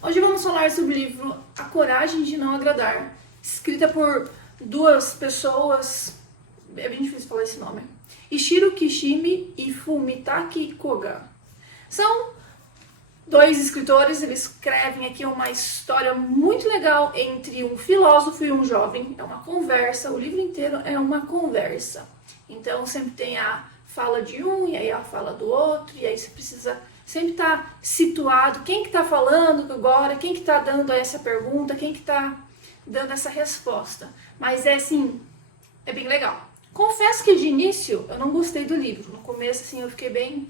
Hoje vamos falar sobre o livro A Coragem de Não Agradar, escrita por duas pessoas, é bem difícil falar esse nome, Ishiro Kishimi e Fumitaki Koga. São dois escritores, eles escrevem aqui uma história muito legal entre um filósofo e um jovem. É uma conversa, o livro inteiro é uma conversa. Então sempre tem a fala de um e aí a fala do outro, e aí você precisa sempre estar situado, quem que está falando agora, quem que está dando essa pergunta, quem que está dando essa resposta. Mas é assim, é bem legal. Confesso que de início eu não gostei do livro, no começo assim eu fiquei bem...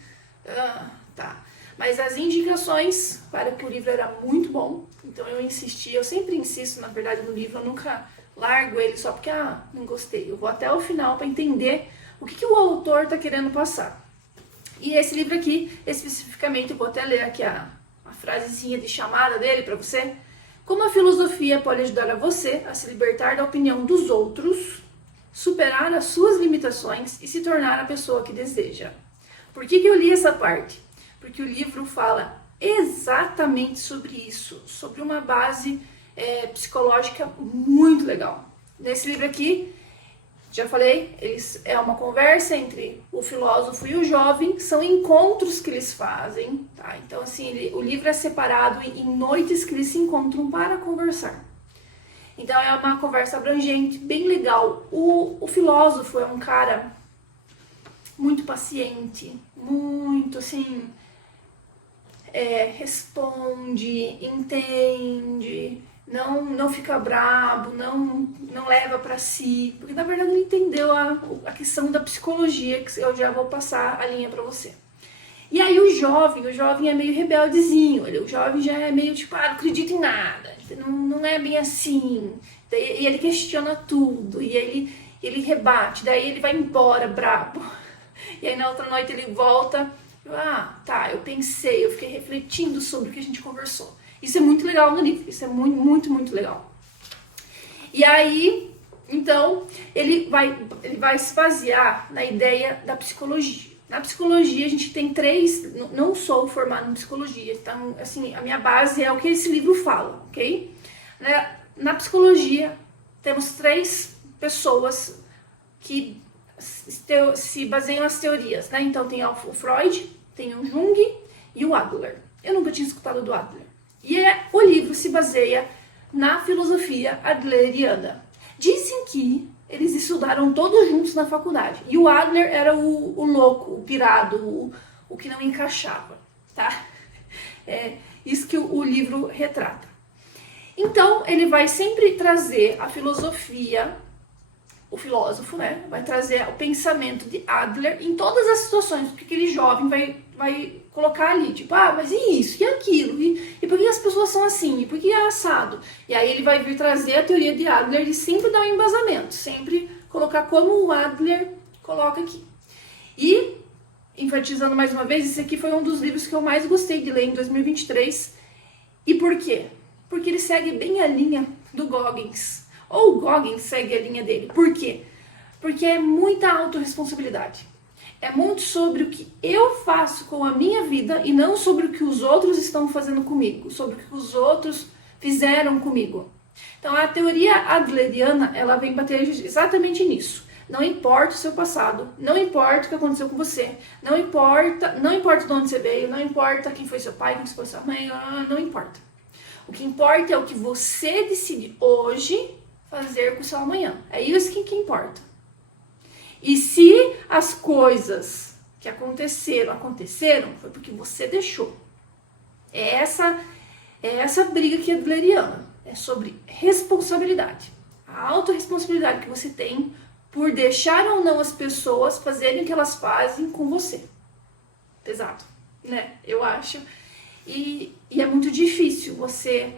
tá. Mas as indicações para que o livro era muito bom, então eu insisti, eu sempre insisto na verdade no livro, eu nunca largo ele só porque não gostei. Eu vou até o final para entender o que o autor está querendo passar. E esse livro aqui, especificamente, eu vou até ler aqui a frasezinha de chamada dele para você. Como a filosofia pode ajudar a você a se libertar da opinião dos outros, superar as suas limitações e se tornar a pessoa que deseja. Por que eu li essa parte? Porque o livro fala exatamente sobre isso, sobre uma base psicológica muito legal. Nesse livro aqui, já falei, é uma conversa entre o filósofo e o jovem, são encontros que eles fazem, tá? Então, assim, o livro é separado em noites que eles se encontram para conversar. Então, é uma conversa abrangente, bem legal. O filósofo é um cara muito paciente, muito, assim, responde, entende... Não fica brabo, não leva pra si, porque na verdade ele entendeu a questão da psicologia, que eu já vou passar a linha pra você. E aí o jovem é meio rebeldezinho, o jovem já é meio tipo, não acredito em nada, não é bem assim, e ele questiona tudo, e ele rebate, daí ele vai embora brabo, e aí na outra noite ele volta, eu pensei, eu fiquei refletindo sobre o que a gente conversou. Isso é muito legal no livro, isso é muito legal. E aí, então, ele vai se basear na ideia da psicologia. Na psicologia, a gente tem não sou formada em psicologia, então, assim, a minha base é o que esse livro fala, ok? Na psicologia, temos 3 pessoas que se baseiam nas teorias, né? Então, tem o Freud, tem o Jung e o Adler. Eu nunca tinha escutado do Adler. E o livro se baseia na filosofia adleriana. Dizem que eles estudaram todos juntos na faculdade. E o Adler era o louco, o pirado, o que não encaixava, tá? É isso que o livro retrata. Então, ele vai sempre trazer a filosofia, o filósofo, né? Vai trazer o pensamento de Adler em todas as situações, porque aquele jovem vai colocar ali, tipo, mas e isso, e aquilo, e por que as pessoas são assim, e por que é assado? E aí ele vai vir trazer a teoria de Adler e sempre dar um embasamento, sempre colocar como o Adler coloca aqui. E, enfatizando mais uma vez, esse aqui foi um dos livros que eu mais gostei de ler em 2023. E por quê? Porque ele segue bem a linha do Goggins, ou o Goggins segue a linha dele. Por quê? Porque é muita autorresponsabilidade. É muito sobre o que eu faço com a minha vida e não sobre o que os outros estão fazendo comigo, sobre o que os outros fizeram comigo. Então a teoria adleriana, ela vem bater exatamente nisso. Não importa o seu passado, não importa o que aconteceu com você, não importa de onde você veio, não importa quem foi seu pai, quem foi sua mãe, não importa. O que importa é o que você decide hoje fazer com o seu amanhã. É isso que importa. E se as coisas que aconteceram, foi porque você deixou. É essa briga que é adleriana. É sobre responsabilidade. A autorresponsabilidade que você tem por deixar ou não as pessoas fazerem o que elas fazem com você. Pesado, né? Eu acho. E é muito difícil você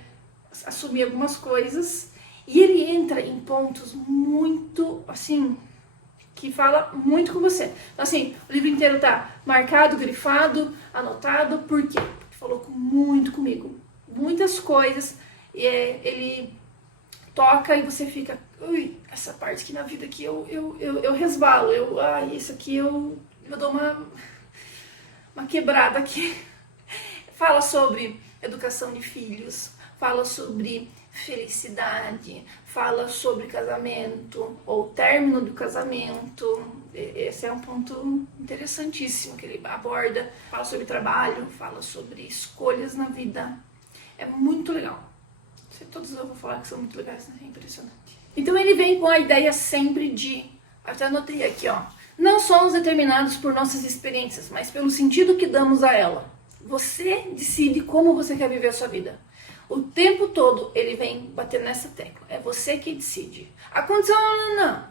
assumir algumas coisas. E ele entra em pontos muito, assim... que fala muito com você. Então, assim, o livro inteiro tá marcado, grifado, anotado. Por quê? Porque falou muito comigo. Muitas coisas. Ele toca e você fica... Ui, essa parte aqui na vida aqui eu resbalo. Isso aqui eu dou uma quebrada aqui. Fala sobre educação de filhos, fala sobre felicidade, fala sobre casamento ou término do casamento. Esse é um ponto interessantíssimo que ele aborda. Fala sobre trabalho, fala sobre escolhas na vida. É muito legal. Todos eu vou falar que são muito legais, né? É impressionante. Então ele vem com a ideia sempre de, até anotei aqui, ó, não somos determinados por nossas experiências, mas pelo sentido que damos a ela. Você decide como você quer viver a sua vida. O tempo todo ele vem bater nessa tecla. É você que decide. Aconteceu, não.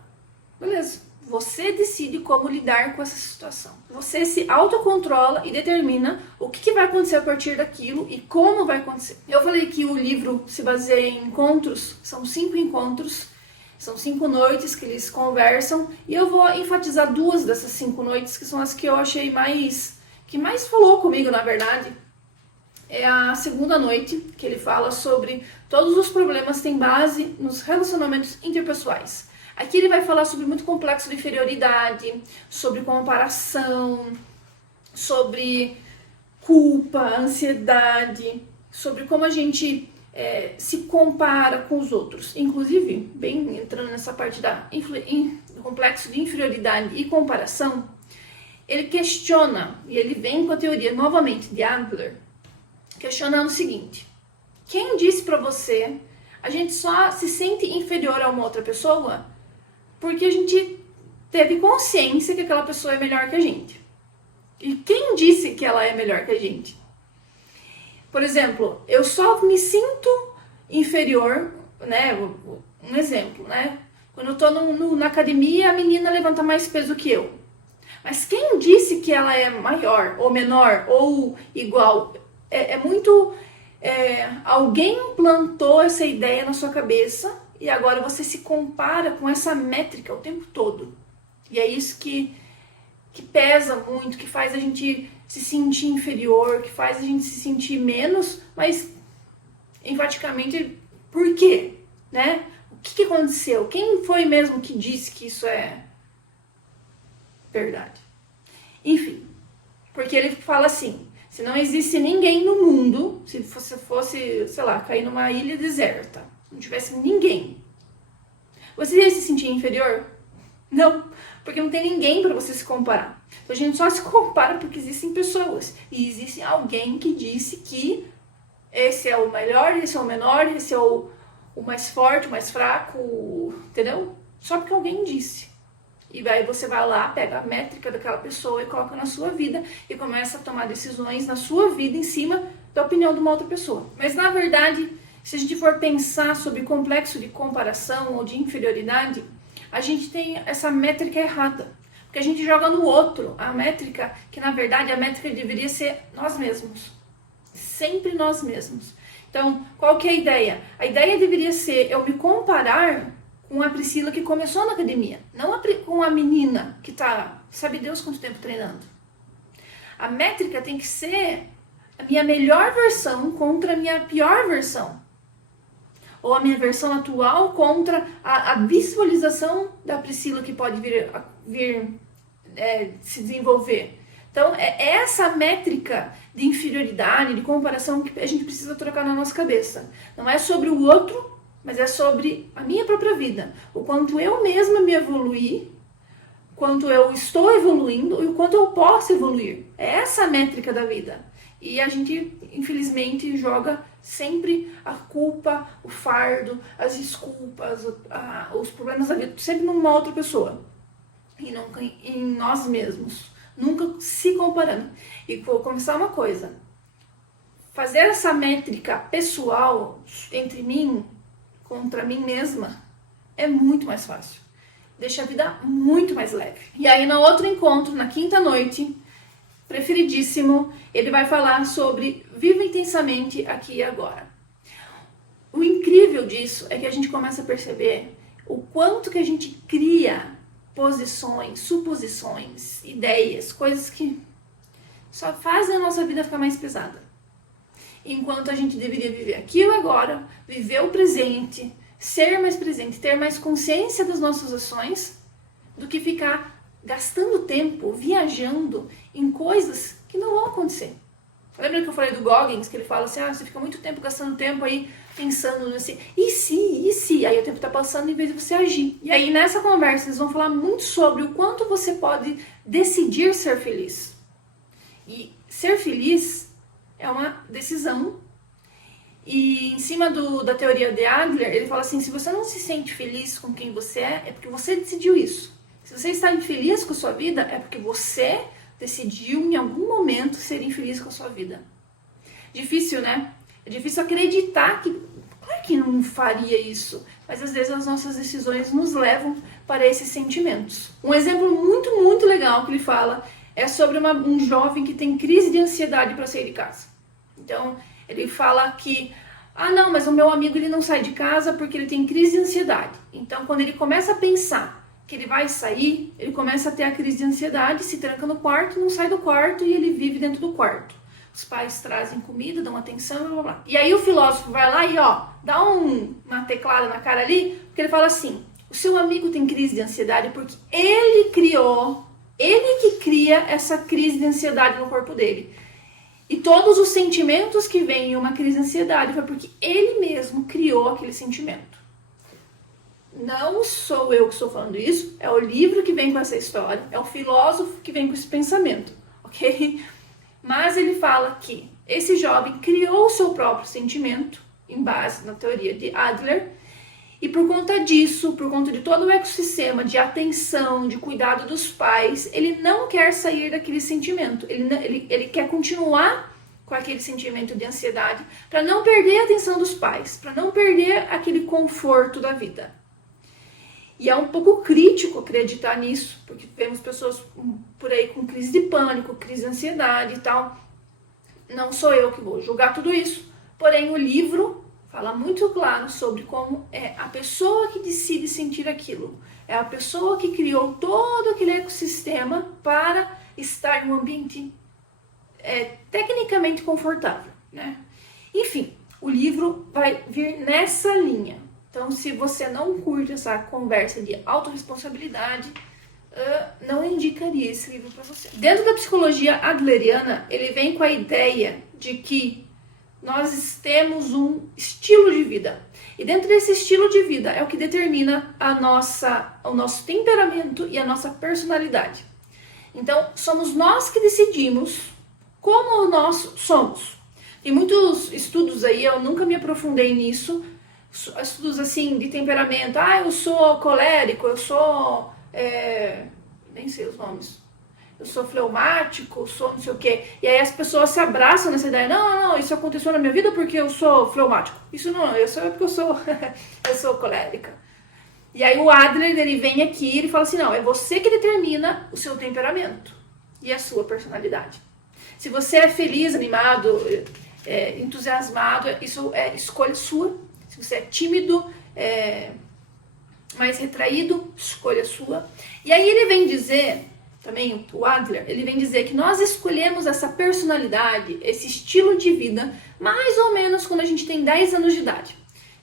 Beleza. Você decide como lidar com essa situação. Você se autocontrola e determina o que vai acontecer a partir daquilo e como vai acontecer. Eu falei que o livro se baseia em encontros, são 5 encontros, são 5 noites que eles conversam, e eu vou enfatizar 2 dessas 5 noites, que são as que eu achei que mais falou comigo, na verdade. É a segunda noite, que ele fala sobre todos os problemas têm base nos relacionamentos interpessoais. Aqui ele vai falar sobre muito complexo de inferioridade, sobre comparação, sobre culpa, ansiedade, sobre como a gente se compara com os outros. Inclusive, bem entrando nessa parte do complexo de inferioridade e comparação, ele questiona, e ele vem com a teoria novamente de Adler, questionando o seguinte: quem disse pra você a gente só se sente inferior a uma outra pessoa porque a gente teve consciência que aquela pessoa é melhor que a gente? E quem disse que ela é melhor que a gente? Por exemplo, eu só me sinto inferior, né? Um exemplo, né? Quando eu tô na academia, a menina levanta mais peso que eu. Mas quem disse que ela é maior, ou menor, ou igual? Alguém implantou essa ideia na sua cabeça e agora você se compara com essa métrica o tempo todo. E é isso que pesa muito, que faz a gente se sentir inferior, que faz a gente se sentir menos, mas enfaticamente, por quê? Né? O que aconteceu? Quem foi mesmo que disse que isso é verdade? Enfim, porque ele fala assim: se não existe ninguém no mundo, se você fosse, sei lá, cair numa ilha deserta, não tivesse ninguém, você ia se sentir inferior? Não, porque não tem ninguém para você se comparar. Então a gente só se compara porque existem pessoas. E existe alguém que disse que esse é o melhor, esse é o menor, esse é o mais forte, o mais fraco, entendeu? Só porque alguém disse. E aí você vai lá, pega a métrica daquela pessoa e coloca na sua vida e começa a tomar decisões na sua vida em cima da opinião de uma outra pessoa. Mas na verdade, se a gente for pensar sobre complexo de comparação ou de inferioridade, a gente tem essa métrica errada. Porque a gente joga no outro a métrica, que na verdade a métrica deveria ser nós mesmos. Sempre nós mesmos. Então, qual que é a ideia? A ideia deveria ser eu me comparar com a Priscila que começou na academia, não com a menina que está, sabe Deus quanto tempo treinando. A métrica tem que ser a minha melhor versão contra a minha pior versão. Ou a minha versão atual contra a visualização da Priscila que pode vir se desenvolver. Então, é essa métrica de inferioridade, de comparação que a gente precisa trocar na nossa cabeça. Não é sobre o outro, mas é sobre a minha própria vida. O quanto eu mesma me evoluí, quanto eu estou evoluindo e o quanto eu posso evoluir. É essa a métrica da vida. E a gente, infelizmente, joga sempre a culpa, o fardo, as desculpas, os problemas da vida, sempre numa outra pessoa. E nunca em nós mesmos. Nunca se comparando. E vou começar uma coisa. Fazer essa métrica pessoal entre mim contra mim mesma é muito mais fácil. Deixa a vida muito mais leve. E aí, no outro encontro, na quinta noite, preferidíssimo, ele vai falar sobre viva intensamente aqui e agora. O incrível disso é que a gente começa a perceber o quanto que a gente cria posições, suposições, ideias, coisas que só fazem a nossa vida ficar mais pesada. Enquanto a gente deveria viver aqui e agora, viver o presente, ser mais presente, ter mais consciência das nossas ações, do que ficar gastando tempo, viajando em coisas que não vão acontecer. Lembra que eu falei do Goggins, que ele fala assim, você fica muito tempo gastando tempo aí pensando nesse, e se? Aí o tempo tá passando em vez de você agir. E aí nessa conversa eles vão falar muito sobre o quanto você pode decidir ser feliz. E ser feliz é uma decisão. E em cima da teoria de Adler, ele fala assim, se você não se sente feliz com quem você é porque você decidiu isso. Se você está infeliz com a sua vida, é porque você decidiu em algum momento ser infeliz com a sua vida. Difícil, né? É difícil acreditar que, claro que não faria isso, mas às vezes as nossas decisões nos levam para esses sentimentos. Um exemplo muito legal que ele fala é sobre um jovem que tem crise de ansiedade para sair de casa. Então, ele fala que, não, mas o meu amigo ele não sai de casa porque ele tem crise de ansiedade. Então, quando ele começa a pensar que ele vai sair, ele começa a ter a crise de ansiedade, se tranca no quarto, não sai do quarto e ele vive dentro do quarto. Os pais trazem comida, dão atenção, blá, blá, blá. E aí o filósofo vai lá e dá uma teclada na cara ali, porque ele fala assim, o seu amigo tem crise de ansiedade porque ele que cria essa crise de ansiedade no corpo dele. E todos os sentimentos que vêm em uma crise de ansiedade foi porque ele mesmo criou aquele sentimento. Não sou eu que estou falando isso, é o livro que vem com essa história, é o filósofo que vem com esse pensamento, ok? Mas ele fala que esse jovem criou o seu próprio sentimento, em base na teoria de Adler, e por conta disso, por conta de todo o ecossistema de atenção, de cuidado dos pais, ele não quer sair daquele sentimento, ele quer continuar com aquele sentimento de ansiedade, para não perder a atenção dos pais, para não perder aquele conforto da vida. E é um pouco crítico acreditar nisso, porque vemos pessoas por aí com crise de pânico, crise de ansiedade e tal. Não sou eu que vou julgar tudo isso, porém o livro fala muito claro sobre como é a pessoa que decide sentir aquilo. É a pessoa que criou todo aquele ecossistema para estar em um ambiente tecnicamente confortável, né? Enfim, o livro vai vir nessa linha. Então, se você não curte essa conversa de autorresponsabilidade, não indicaria esse livro para você. Dentro da psicologia adleriana, ele vem com a ideia de que nós temos um estilo de vida. E dentro desse estilo de vida é o que determina o nosso temperamento e a nossa personalidade. Então, somos nós que decidimos como nós somos. Tem muitos estudos aí, eu nunca me aprofundei nisso, estudos assim de temperamento, eu sou colérico, eu sou, nem sei os nomes, eu sou fleumático, sou não sei o quê, e aí as pessoas se abraçam nessa ideia, não, isso aconteceu na minha vida porque eu sou fleumático, isso não, eu porque eu sou, eu sou colérica. E aí o Adler, ele vem aqui e ele fala assim, não, é você que determina o seu temperamento e a sua personalidade. Se você é feliz, animado, entusiasmado, isso é escolha sua. Se você é tímido, mais retraído, escolha sua. E aí ele vem dizer, também o Adler, ele vem dizer que nós escolhemos essa personalidade, esse estilo de vida, mais ou menos quando a gente tem 10 anos de idade.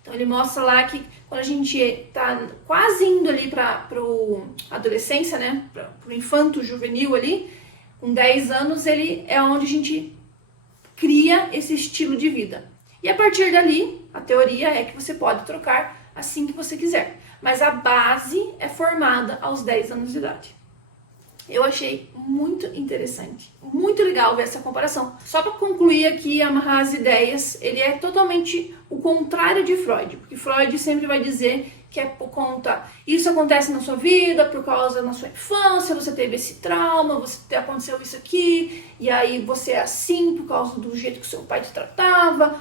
Então ele mostra lá que quando a gente está quase indo ali para a adolescência, né, para o infanto juvenil ali, com 10 anos, ele é onde a gente cria esse estilo de vida. E a partir dali, a teoria é que você pode trocar assim que você quiser. Mas a base é formada aos 10 anos de idade. Eu achei muito interessante, muito legal ver essa comparação. Só para concluir aqui, amarrar as ideias, ele é totalmente o contrário de Freud, porque Freud sempre vai dizer que é por conta, isso acontece na sua vida, por causa da sua infância, você teve esse trauma, aconteceu isso aqui, e aí você é assim por causa do jeito que seu pai te tratava,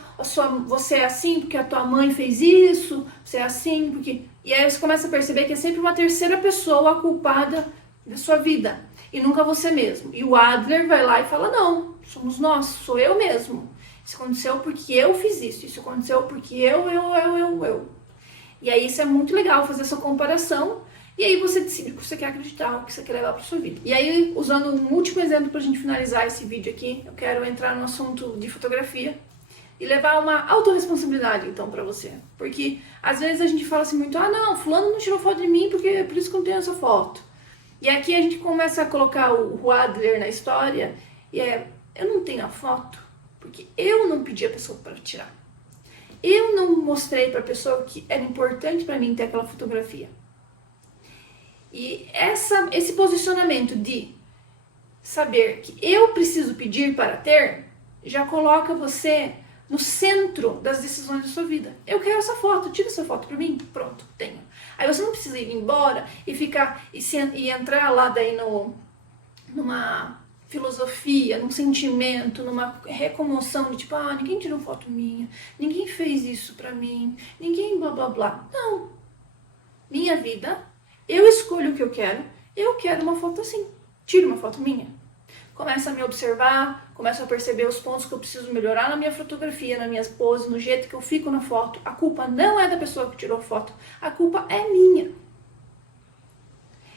você é assim porque a tua mãe fez isso, você é assim porque... E aí você começa a perceber que é sempre uma terceira pessoa a culpada da sua vida, e nunca você mesmo. E o Adler vai lá e fala, não, somos nós, sou eu mesmo. Isso aconteceu porque eu fiz isso aconteceu porque eu. E aí isso é muito legal, fazer essa comparação, e aí você decide o que você quer acreditar, o que você quer levar para sua vida. E aí, usando um último exemplo pra gente finalizar esse vídeo aqui, eu quero entrar no assunto de fotografia e levar uma autorresponsabilidade, então, pra você. Porque, às vezes, a gente fala assim muito, não, fulano não tirou foto de mim porque por isso que eu não tenho essa foto. E aqui a gente começa a colocar o Adler na história, e eu não tenho a foto, Porque eu não pedi a pessoa para tirar. Eu não mostrei para a pessoa que era importante para mim ter aquela fotografia. E esse posicionamento de saber que eu preciso pedir para ter, já coloca você no centro das decisões da sua vida. Eu quero essa foto, tira essa foto para mim, pronto, tenho. Aí você não precisa ir embora e ficar e entrar lá daí numa filosofia, num sentimento, numa recomoção de tipo, ninguém tirou foto minha, ninguém fez isso pra mim, ninguém blá blá blá. Não. Minha vida, eu escolho o que eu quero uma foto assim. Tira uma foto minha. Começa a me observar, começa a perceber os pontos que eu preciso melhorar na minha fotografia, nas minhas poses, no jeito que eu fico na foto. A culpa não é da pessoa que tirou a foto, a culpa é minha.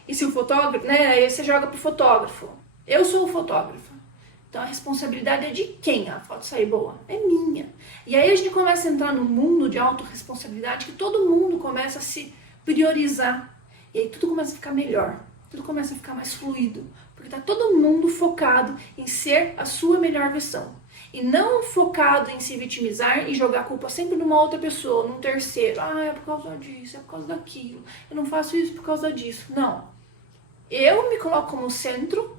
E se o fotógrafo, né, aí você joga pro fotógrafo. Eu sou o fotógrafo. Então a responsabilidade é de quem a foto sair boa? É minha. E aí a gente começa a entrar num mundo de autorresponsabilidade que todo mundo começa a se priorizar. E aí tudo começa a ficar melhor. Tudo começa a ficar mais fluido. Porque tá todo mundo focado em ser a sua melhor versão. E não focado em se vitimizar e jogar a culpa sempre numa outra pessoa, num terceiro. É por causa disso, é por causa daquilo. Eu não faço isso por causa disso. Não. Eu me coloco como centro,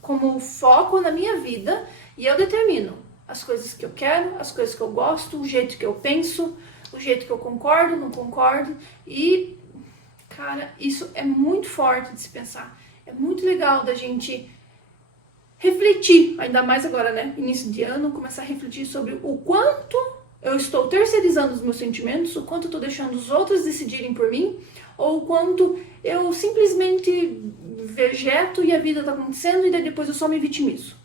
como foco na minha vida, e eu determino as coisas que eu quero, as coisas que eu gosto, o jeito que eu penso, o jeito que eu concordo, não concordo. E, cara, isso é muito forte de se pensar. É muito legal da gente refletir, ainda mais agora, né? Início de ano, começar a refletir sobre o quanto eu estou terceirizando os meus sentimentos, o quanto eu estou deixando os outros decidirem por mim, ou o quanto eu simplesmente vegeto e a vida está acontecendo e daí depois eu só me vitimizo.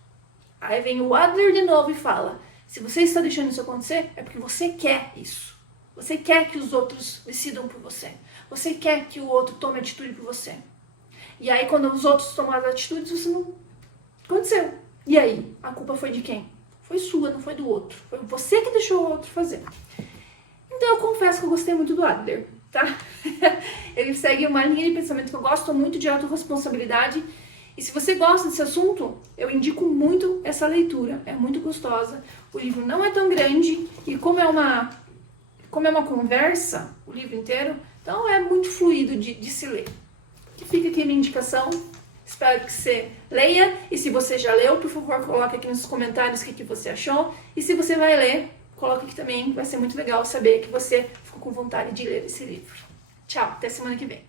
Aí vem o Adler de novo e fala, se você está deixando isso acontecer, é porque você quer isso. Você quer que os outros decidam por você. Você quer que o outro tome atitude por você. E aí quando os outros tomaram atitudes, você não... aconteceu. E aí? A culpa foi de quem? Foi sua, não foi do outro. Foi você que deixou o outro fazer. Então eu confesso que eu gostei muito do Adler, tá? Ele segue uma linha de pensamento que eu gosto muito, de autorresponsabilidade. E se você gosta desse assunto, eu indico muito essa leitura. É muito gostosa. O livro não é tão grande e como é uma conversa, o livro inteiro, então é muito fluido de se ler. E fica aqui a minha indicação. Espero que você leia. E se você já leu, por favor, coloque aqui nos comentários o que você achou. E se você vai ler, coloque aqui também. Vai ser muito legal saber que você ficou com vontade de ler esse livro. Tchau, até semana que vem.